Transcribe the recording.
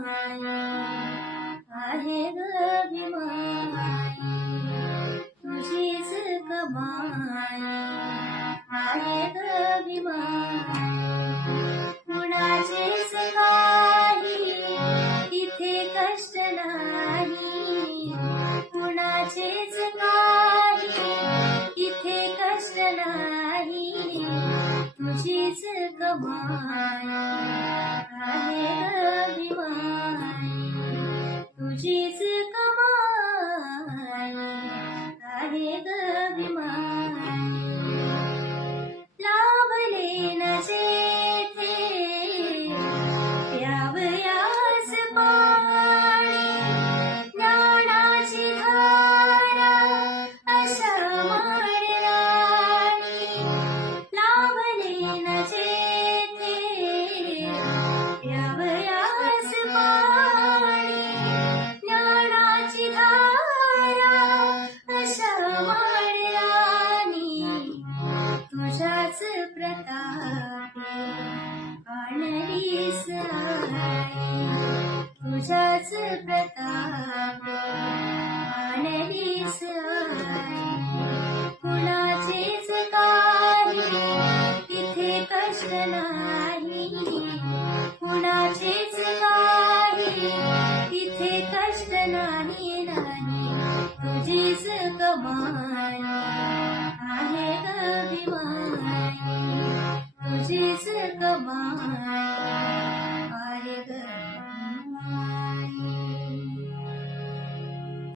भीमाई आहे ग भीमाई तुझीच कमाई आहे ग भीमाई कुणाचेच काही इथे कष्ट नाही कुणाचेच काही इथे कष्ट नाही तुझीच कमाई आहे ग भीमाई तुझीच कमाई आहे ग भीमाई लाभले न जेथे प्यावयास पाणी ज्ञानाची धारा अशा मार्गाने लाभले न जेथे प्यावयास पाणी ज्ञानाची धारा अशा मार्गाने तुझ्याच प्रतापे आणलीस आई तुझ्याच प्रतापे आणलीस आई कुणाचेच काही इथे कष्ट नाही कुणाचेच काही इथे कष्ट नाही तुझीच कमाई